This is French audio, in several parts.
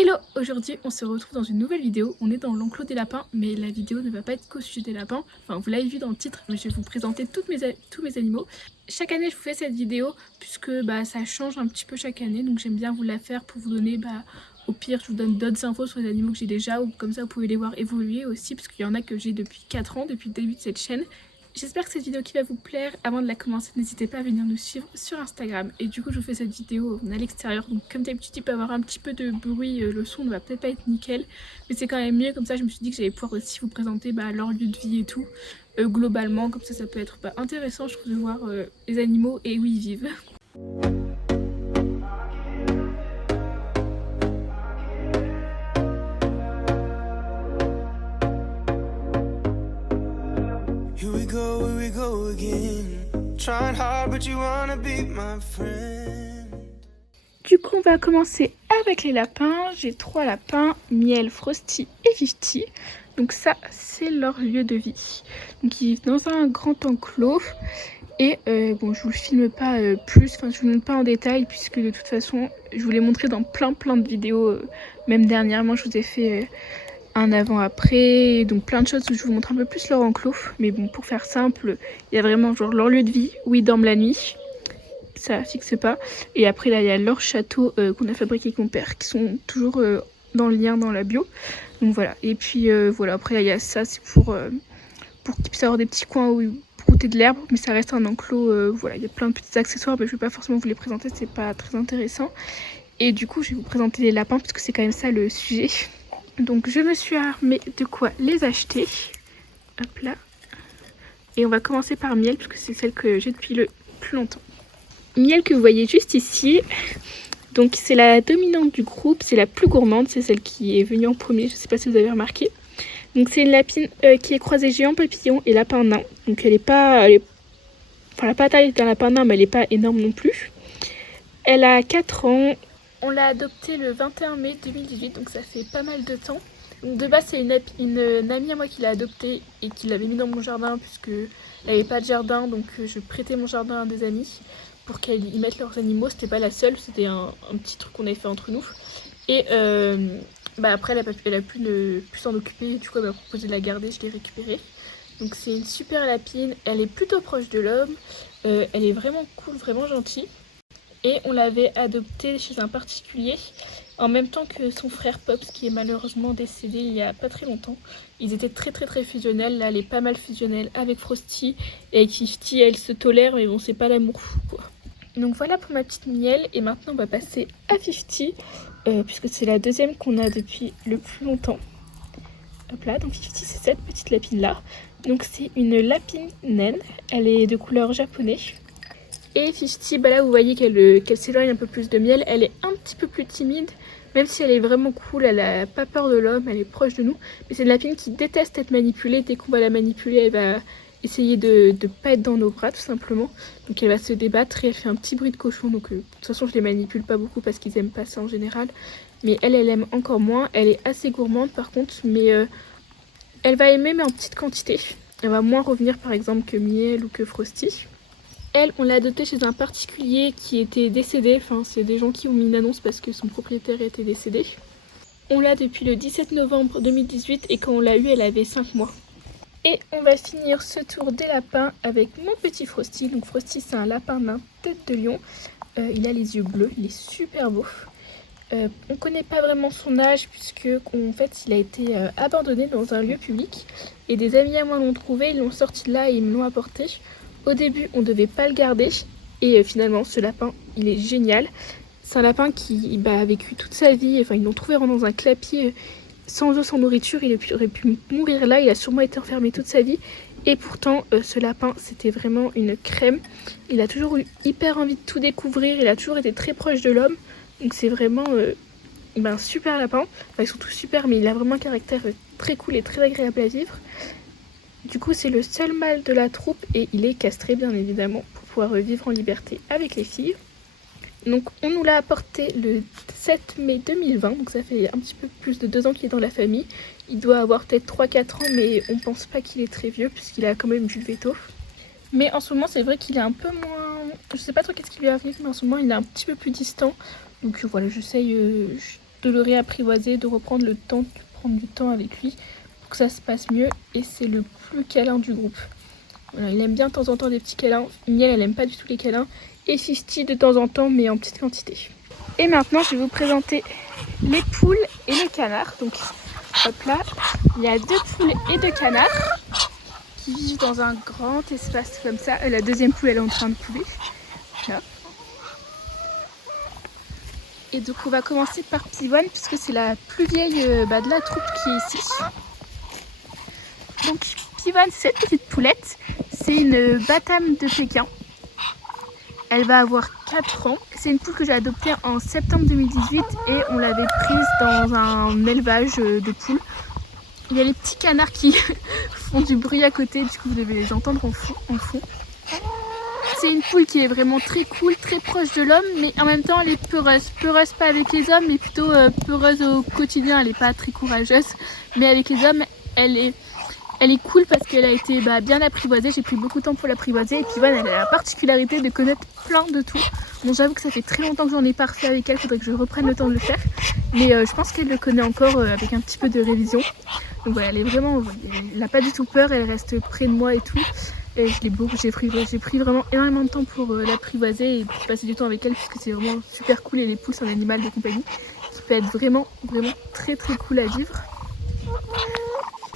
Hello, aujourd'hui on se retrouve dans une nouvelle vidéo. On est dans l'enclos des lapins, mais la vidéo ne va pas être qu'au sujet des lapins. Enfin, vous l'avez vu dans le titre, mais je vais vous présenter tous mes animaux. Chaque année je vous fais cette vidéo puisque ça change un petit peu chaque année, donc j'aime bien vous la faire pour vous donner, au pire je vous donne d'autres infos sur les animaux que j'ai déjà, ou comme ça vous pouvez les voir évoluer aussi, parce qu'il y en a que j'ai depuis 4 ans, depuis le début de cette chaîne. J'espère que cette vidéo qui va vous plaire. Avant de la commencer, n'hésitez pas à venir nous suivre sur Instagram. Et du coup, je vous fais cette vidéo à l'extérieur. Donc comme d'habitude, il peut y avoir un petit peu de bruit. Le son ne va peut-être pas être nickel. Mais c'est quand même mieux. Comme ça, je me suis dit que j'allais pouvoir aussi vous présenter leur lieu de vie et tout. Globalement, comme ça peut être intéressant, je trouve, de voir les animaux et où ils vivent. Here we go again. Trying hard, but you wanna be my friend. Du coup, on va commencer avec les lapins. J'ai 3 lapins, Miel, Frosty et Fifty. Donc ça, c'est leur lieu de vie. Donc ils vivent dans un grand enclos. Et bon, je vous le filme pas plus, enfin je vous le montre pas en détail, puisque de toute façon, je vous l'ai montré dans plein de vidéos. Même dernièrement, je vous ai fait un avant-après, donc plein de choses où je vous montre un peu plus leur enclos. Mais bon, pour faire simple, il y a vraiment genre leur lieu de vie où ils dorment la nuit. Ça fixe pas. Et après là, il y a leur château qu'on a fabriqué avec mon père, qui sont toujours dans le lien dans la bio. Donc voilà. Et puis voilà, après là, il y a ça, c'est pour qu'ils puissent avoir des petits coins où brouter de l'herbe, mais ça reste un enclos. Voilà, il y a plein de petits accessoires, mais je vais pas forcément vous les présenter, c'est pas très intéressant. Et du coup, je vais vous présenter les lapins, parce que c'est quand même ça le sujet. Donc je me suis armée de quoi les acheter. Hop là. Et on va commencer par Miel, parce que c'est celle que j'ai depuis le plus longtemps. Miel que vous voyez juste ici, donc c'est la dominante du groupe, c'est la plus gourmande, c'est celle qui est venue en premier, je sais pas si vous avez remarqué. Donc c'est une lapine qui est croisée géant papillon et lapin nain, donc elle a pas taille d'un lapin nain, mais elle est pas énorme non plus. Elle a 4 ans, on l'a adoptée le 21 mai 2018, donc ça fait pas mal de temps. Donc de base c'est une amie à moi qui l'a adoptée et qui l'avait mis dans mon jardin, puisque elle n'avait pas de jardin, donc je prêtais mon jardin à des amis pour qu'elles y mettent leurs animaux. C'était pas la seule, c'était un petit truc qu'on avait fait entre nous. Et après elle a pu ne plus s'en occuper, du coup elle m'a proposé de la garder, je l'ai récupérée. Donc c'est une super lapine, elle est plutôt proche de l'homme, elle est vraiment cool, vraiment gentille. Et on l'avait adoptée chez un particulier en même temps que son frère Pops, qui est malheureusement décédé il y a pas très longtemps. Ils étaient très fusionnels, là elle est pas mal fusionnelle avec Frosty, et avec Fifty elle se tolère, mais bon c'est pas l'amour fou quoi. Donc voilà pour ma petite Miel, et maintenant on va passer à Fifty, puisque c'est la deuxième qu'on a depuis le plus longtemps. Hop là, donc Fifty c'est cette petite lapine là. Donc c'est une lapine naine, elle est de couleur japonais. Et Fifty, là vous voyez qu'elle s'éloigne un peu plus de Miel, elle est un petit peu plus timide, même si elle est vraiment cool, elle a pas peur de l'homme, elle est proche de nous. Mais c'est une lapine qui déteste être manipulée, dès qu'on va la manipuler elle va essayer de pas être dans nos bras tout simplement. Donc elle va se débattre et elle fait un petit bruit de cochon, donc de toute façon je les manipule pas beaucoup parce qu'ils aiment pas ça en général. Mais elle aime encore moins, elle est assez gourmande par contre, mais elle va aimer mais en petite quantité. Elle va moins revenir par exemple que Miel ou que Frosty. Elle, on l'a adoptée chez un particulier qui était décédé, enfin c'est des gens qui ont mis une annonce parce que son propriétaire était décédé. On l'a depuis le 17 novembre 2018 et quand on l'a eu elle avait 5 mois. Et on va finir ce tour des lapins avec mon petit Frosty. Donc Frosty c'est un lapin nain tête de lion, il a les yeux bleus, il est super beau. On connaît pas vraiment son âge puisque en fait il a été abandonné dans un lieu public et des amis à moi l'ont trouvé, ils l'ont sorti de là et ils me l'ont apporté. Au début on devait pas le garder et finalement ce lapin il est génial. C'est un lapin qui a vécu toute sa vie, enfin ils l'ont trouvé dans un clapier sans eau, sans nourriture, il aurait pu mourir là, il a sûrement été enfermé toute sa vie. Et pourtant ce lapin c'était vraiment une crème, il a toujours eu hyper envie de tout découvrir, il a toujours été très proche de l'homme. Donc c'est vraiment un super lapin, enfin ils sont tous super mais il a vraiment un caractère très cool et très agréable à vivre. Du coup c'est le seul mâle de la troupe et il est castré bien évidemment pour pouvoir vivre en liberté avec les filles. Donc on nous l'a apporté le 7 mai 2020, donc ça fait un petit peu plus de 2 ans qu'il est dans la famille. Il doit avoir peut-être 3-4 ans mais on pense pas qu'il est très vieux puisqu'il a quand même du veto. Mais en ce moment c'est vrai qu'il est un peu moins... Je sais pas trop qu'est-ce qui lui est arrivé mais en ce moment il est un petit peu plus distant. Donc voilà, j'essaye de le réapprivoiser, de reprendre le temps, de prendre du temps avec lui pour que ça se passe mieux. Et c'est le plus câlin du groupe. Voilà, il aime bien de temps en temps des petits câlins. Miel, elle aime pas du tout les câlins. Et 50 de temps en temps, mais en petite quantité. Et maintenant, je vais vous présenter les poules et les canards. Donc, hop là, il y a 2 poules et 2 canards qui vivent dans un grand espace comme ça. La deuxième poule, elle est en train de couver. Là. Et donc, on va commencer par Pivoine, puisque c'est la plus vieille de la troupe qui est ici. Donc, Pivoine, c'est cette petite poulette. C'est une Batame de Pékin. Elle va avoir 4 ans. C'est une poule que j'ai adoptée en septembre 2018 et on l'avait prise dans un élevage de poules. Il y a les petits canards qui font du bruit à côté, du coup vous devez les entendre en fond. C'est une poule qui est vraiment très cool, très proche de l'homme, mais en même temps elle est peureuse. Peureuse pas avec les hommes, mais plutôt peureuse au quotidien. Elle n'est pas très courageuse, mais avec les hommes, elle est cool parce qu'elle a été bien apprivoisée. J'ai pris beaucoup de temps pour l'apprivoiser. Et puis voilà, elle a la particularité de connaître plein de tout. Bon, j'avoue que ça fait très longtemps que j'en ai pas refait avec elle. Il faudrait que je reprenne le temps de le faire. Mais je pense qu'elle le connaît encore avec un petit peu de révision. Donc voilà, elle n'a pas du tout peur. Elle reste près de moi et tout. Et j'ai pris vraiment énormément de temps pour l'apprivoiser et pour passer du temps avec elle puisque c'est vraiment super cool. Et les poules, c'est un animal de compagnie qui peut être vraiment très cool à vivre.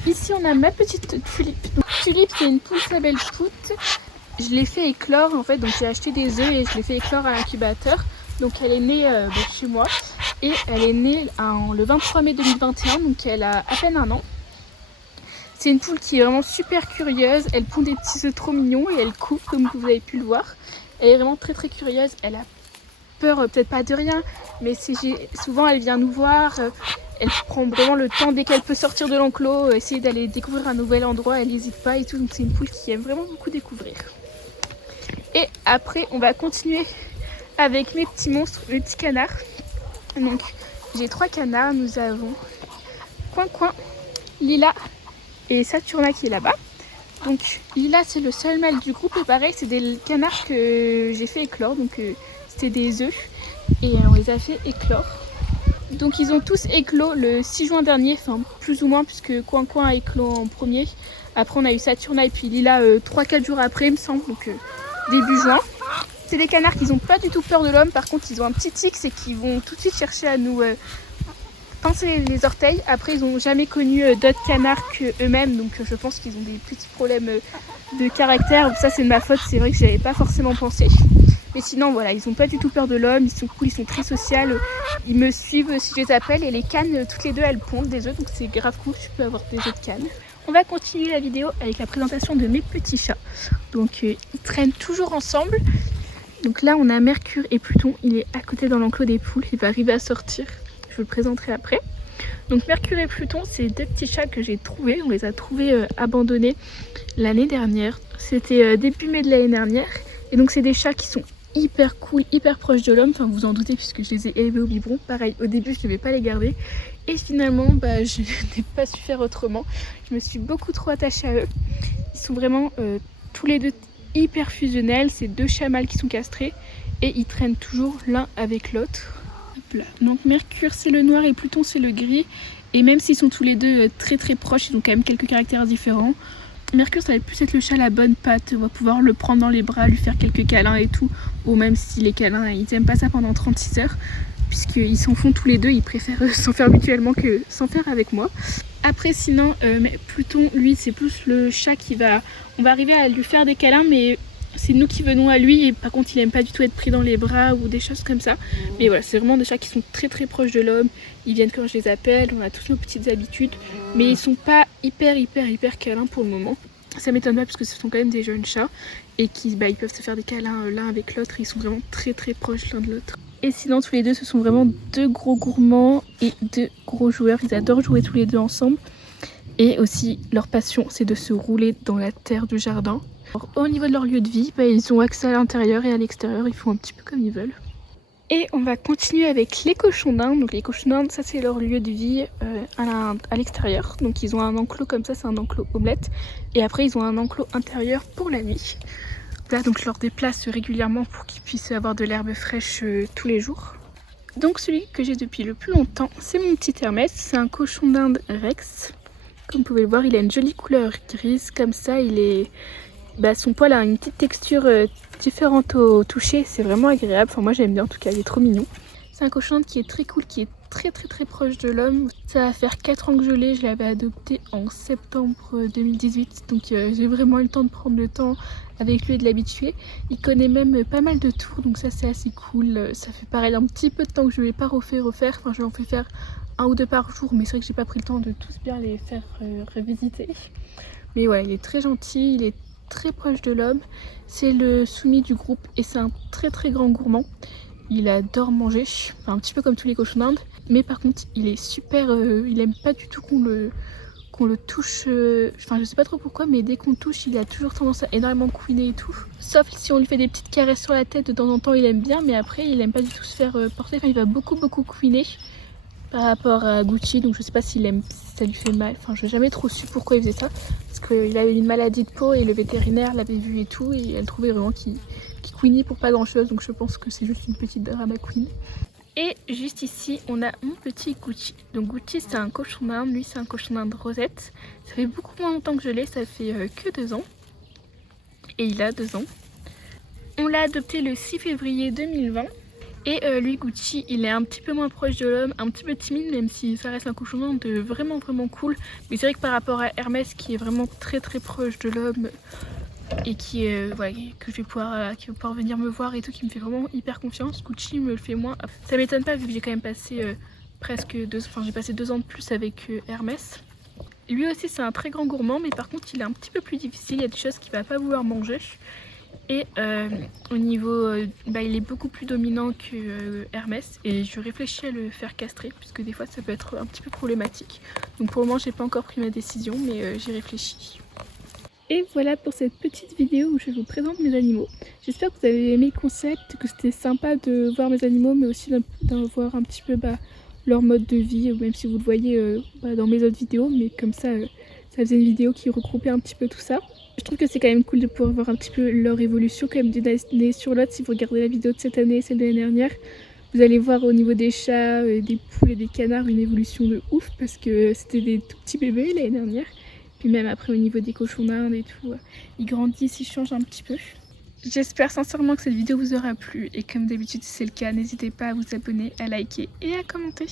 Ici on a ma petite Tulipe. Donc, Tulipe, c'est une poule qui s'appelle Pout. Je l'ai fait éclore en fait, donc j'ai acheté des œufs et je l'ai fait éclore à l'incubateur. Donc elle est née chez moi et elle est née le 23 mai 2021, donc elle a à peine 1 an. C'est une poule qui est vraiment super curieuse, elle pond des petits œufs trop mignons et elle couve comme vous avez pu le voir. Elle est vraiment très curieuse, elle a peur peut-être pas de rien, mais souvent elle vient nous voir. Elle prend vraiment le temps dès qu'elle peut sortir de l'enclos, essayer d'aller découvrir un nouvel endroit, elle n'hésite pas et tout. Donc c'est une poule qui aime vraiment beaucoup découvrir. Et après on va continuer avec mes petits monstres, mes petits canards. Donc j'ai 3 canards, nous avons Coin, Lila et Saturna qui est là-bas. Donc Lila c'est le seul mâle du groupe et pareil c'est des canards que j'ai fait éclore. Donc c'était des œufs et on les a fait éclore. Donc ils ont tous éclos le 6 juin dernier, enfin plus ou moins puisque Coin a éclos en premier. Après on a eu Saturna et puis Lila 3-4 jours après il me semble, donc début juin. C'est des canards qui n'ont pas du tout peur de l'homme, par contre ils ont un petit tic, c'est qu'ils vont tout de suite chercher à nous pincer les orteils. Après ils n'ont jamais connu d'autres canards qu'eux-mêmes, donc je pense qu'ils ont des petits problèmes de caractère. Ça c'est de ma faute, c'est vrai que j'avais pas forcément pensé. Mais sinon voilà, ils n'ont pas du tout peur de l'homme, ils sont cool, ils sont très sociaux, ils me suivent si je les appelle et les cannes, toutes les deux elles pondent des œufs, donc c'est grave cool, je peux avoir des œufs de cannes. On va continuer la vidéo avec la présentation de mes petits chats. Donc ils traînent toujours ensemble. Donc là on a Mercure et Pluton, il est à côté dans l'enclos des poules, il va arriver à sortir, je vous le présenterai après. Donc Mercure et Pluton, c'est 2 petits chats que j'ai trouvés, on les a trouvés abandonnés l'année dernière. C'était début mai de l'année dernière. Et donc c'est des chats qui sont hyper cool, hyper proches de l'homme, enfin vous en doutez puisque je les ai élevés au biberon. Pareil, au début je ne devais pas les garder et finalement je n'ai pas su faire autrement. Je me suis beaucoup trop attachée à eux. Ils sont vraiment tous les deux hyper fusionnels, c'est 2 chats mâles qui sont castrés et ils traînent toujours l'un avec l'autre. Donc Mercure c'est le noir et Pluton c'est le gris, et même s'ils sont tous les deux très proches, ils ont quand même quelques caractères différents. Mercure ça va plus être le chat à la bonne patte, on va pouvoir le prendre dans les bras, lui faire quelques câlins et tout, ou même si les câlins ils n'aiment pas ça pendant 36 heures, puisqu'ils s'en font tous les deux, ils préfèrent s'en faire mutuellement que s'en faire avec moi. Après sinon Pluton lui c'est plus le chat on va arriver à lui faire des câlins, mais c'est nous qui venons à lui, et par contre il aime pas du tout être pris dans les bras ou des choses comme ça. Mais voilà, c'est vraiment des chats qui sont très proches de l'homme, ils viennent quand je les appelle, on a tous nos petites habitudes, mais ils sont pas hyper câlins pour le moment. Ça m'étonne pas parce que ce sont quand même des jeunes chats et ils peuvent se faire des câlins l'un avec l'autre, ils sont vraiment très proches l'un de l'autre. Et sinon tous les deux ce sont vraiment 2 gros gourmands et 2 gros joueurs, ils adorent jouer tous les deux ensemble. Et aussi leur passion c'est de se rouler dans la terre du jardin. Alors, au niveau de leur lieu de vie, ils ont accès à l'intérieur et à l'extérieur, ils font un petit peu comme ils veulent. Et on va continuer avec les cochons d'Inde. Donc les cochons d'Inde, ça c'est leur lieu de vie à l'extérieur. Donc ils ont un enclos comme ça, c'est un enclos omelette. Et après ils ont un enclos intérieur pour la nuit. Là donc je leur déplace régulièrement pour qu'ils puissent avoir de l'herbe fraîche tous les jours. Donc celui que j'ai depuis le plus longtemps, c'est mon petit Hermès. C'est un cochon d'Inde Rex. Comme vous pouvez le voir, il a une jolie couleur grise comme ça. Son poil a une petite texture différente au toucher. C'est vraiment agréable. Enfin moi j'aime bien en tout cas, il est trop mignon. C'est un cochon d'Inde qui est très cool, qui est très proche de l'homme. Ça va faire 4 ans que je l'ai. Je l'avais adopté en septembre 2018. Donc j'ai vraiment eu le temps de prendre le temps avec lui et de l'habituer. Il connaît même pas mal de tours, donc ça c'est assez cool. Ça fait pareil un petit peu de temps que je ne l'ai pas refaire. Enfin je lui en fais faire 1 ou 2 par jour, mais c'est vrai que j'ai pas pris le temps de tous bien les faire revisiter. Mais voilà, il est très gentil, il est très proche de l'homme. C'est le soumis du groupe et c'est un très grand gourmand. Il adore manger, enfin, un petit peu comme tous les cochons d'Inde. Mais par contre, il est super, il aime pas du tout qu'on le touche. Enfin, je sais pas trop pourquoi, mais dès qu'on touche, il a toujours tendance à énormément couiner et tout. Sauf si on lui fait des petites caresses sur la tête de temps en temps, il aime bien, mais après, il aime pas du tout se faire porter. Enfin, il va beaucoup couiner par rapport à Gucci, donc je sais pas s'il aime, si ça lui fait mal. Enfin, je n'ai jamais trop su pourquoi il faisait ça, parce qu'il avait une maladie de peau et le vétérinaire l'avait vu et tout, et elle trouvait vraiment qu'il couinait pour pas grand chose, donc je pense que c'est juste une petite drama queen. Et juste ici, on a mon petit Gucci. Donc Gucci, c'est un cochon d'Inde, lui c'est un cochon d'Inde rosette. Ça fait beaucoup moins longtemps que je l'ai, ça fait que 2 ans. Et il a 2 ans. On l'a adopté le 6 février 2020. Et lui Gucci, il est un petit peu moins proche de l'homme, un petit peu timide, même si ça reste un cochon d'Inde vraiment cool. Mais c'est vrai que par rapport à Hermès qui est vraiment très proche de l'homme et qui voilà, qui va pouvoir venir me voir et tout, qui me fait vraiment hyper confiance, Gucci me le fait moins. Ça m'étonne pas vu que j'ai quand même passé j'ai passé 2 ans de plus avec Hermès. Lui aussi c'est un très grand gourmand, mais par contre il est un petit peu plus difficile, il y a des choses qu'il va pas vouloir manger. Et au niveau, il est beaucoup plus dominant que Hermès et je réfléchis à le faire castrer puisque des fois ça peut être un petit peu problématique. Donc pour le moment j'ai pas encore pris ma décision, mais j'y réfléchis. Et voilà pour cette petite vidéo où je vous présente mes animaux. J'espère que vous avez aimé le concept, que c'était sympa de voir mes animaux, mais aussi d'en voir un petit peu leur mode de vie, même si vous le voyez dans mes autres vidéos, mais comme ça faisait une vidéo qui regroupait un petit peu tout ça. Je trouve que c'est quand même cool de pouvoir voir un petit peu leur évolution quand même d'une année sur l'autre. Si vous regardez la vidéo de cette année et celle de l'année dernière, vous allez voir au niveau des chats, des poules et des canards une évolution de ouf parce que c'était des tout petits bébés l'année dernière. Puis même après au niveau des cochons d'Inde et tout, ils grandissent, ils changent un petit peu. J'espère sincèrement que cette vidéo vous aura plu et comme d'habitude si c'est le cas, n'hésitez pas à vous abonner, à liker et à commenter.